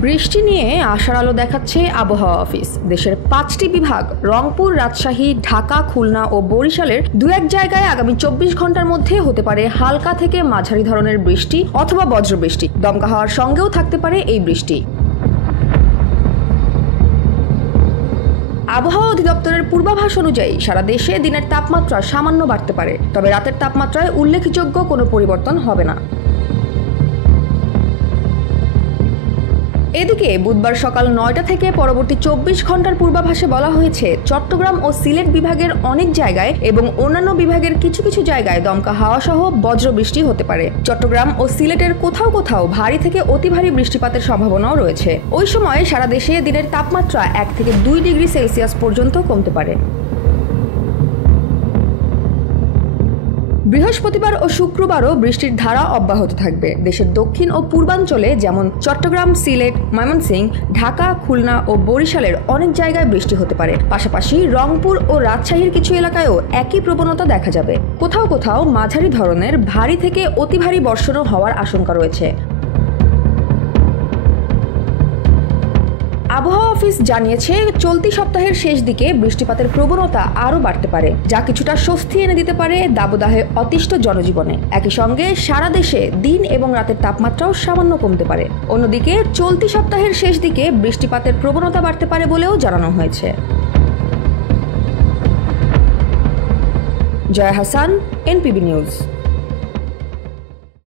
বৃষ্টি নিয়ে আশার আলো দেখাচ্ছে আবহাওয়া অফিস। দেশের 5টি বিভাগ রংপুর, রাজশাহী, ঢাকা, খুলনা ও বরিশালের দু এক জায়গায় আগামী 24 ঘন্টার মধ্যে হতে পারে হালকা থেকে মাঝারি ধরনের বৃষ্টি অথবা বজ্রবৃষ্টি। দমকা হাওয়ার সঙ্গেও থাকতে পারে এই বৃষ্টি। আবহাওয়া অধিদপ্তরের পূর্বাভাস অনুযায়ী সারা দেশে দিনের তাপমাত্রা সামান্য বাড়তে পারে, তবে রাতের তাপমাত্রায় উল্লেখযোগ্য কোনো পরিবর্তন হবে না। এদিকে বুধবার সকাল 9টা থেকে পরবর্তী 24 ঘন্টার পূর্বাভাসে বলা হয়েছে চট্টগ্রাম ও সিলেট বিভাগের অনেক জায়গায় এবং অন্যান্য বিভাগের কিছু কিছু জায়গায় দমকা হাওয়া সহ বজ্রবৃষ্টি হতে পারে। চট্টগ্রাম ও সিলেটের কোথাও কোথাও ভারী থেকে অতি ভারী বৃষ্টিপাতের সম্ভাবনাও রয়েছে। ওই সময় সারা দেশে দিনের তাপমাত্রা 1 থেকে 2 ডিগ্রি সেলসিয়াস পর্যন্ত কমতে পারে। বৃহস্পতিবার ও শুক্রবারও বৃষ্টির ধারা অব্যাহত থাকবে। দেশের দক্ষিণ ও পূর্বাঞ্চলে যেমন চট্টগ্রাম, সিলেট, ময়মনসিংহ, ঢাকা, খুলনা ও বরিশালের অনেক জায়গায় বৃষ্টি হতে পারে। পাশাপাশি রংপুর ও রাজশাহীর কিছু এলাকায়ও একই প্রবণতা দেখা যাবে। কোথাও কোথাও মাঝারি ধরনের ভারী থেকে অতি ভারী বর্ষণও হওয়ার আশঙ্কা রয়েছে। আবহাওয়া অফিস জানিয়েছে চলতি সপ্তাহের শেষ দিকে বৃষ্টিপাতের প্রবণতা আরও বাড়তে পারে, যা কিছুটা স্বস্তি এনে দিতে পারে দাবদাহে অতিষ্ঠ জনজীবনে। একই সঙ্গে সারা দেশে দিন এবং রাতের তাপমাত্রাও সামান্য কমতে পারে। অন্যদিকে চলতি সপ্তাহের শেষ দিকে বৃষ্টিপাতের প্রবণতা বাড়তে পারে বলেও জানানো হয়েছে। Joya Hasan, NPB news.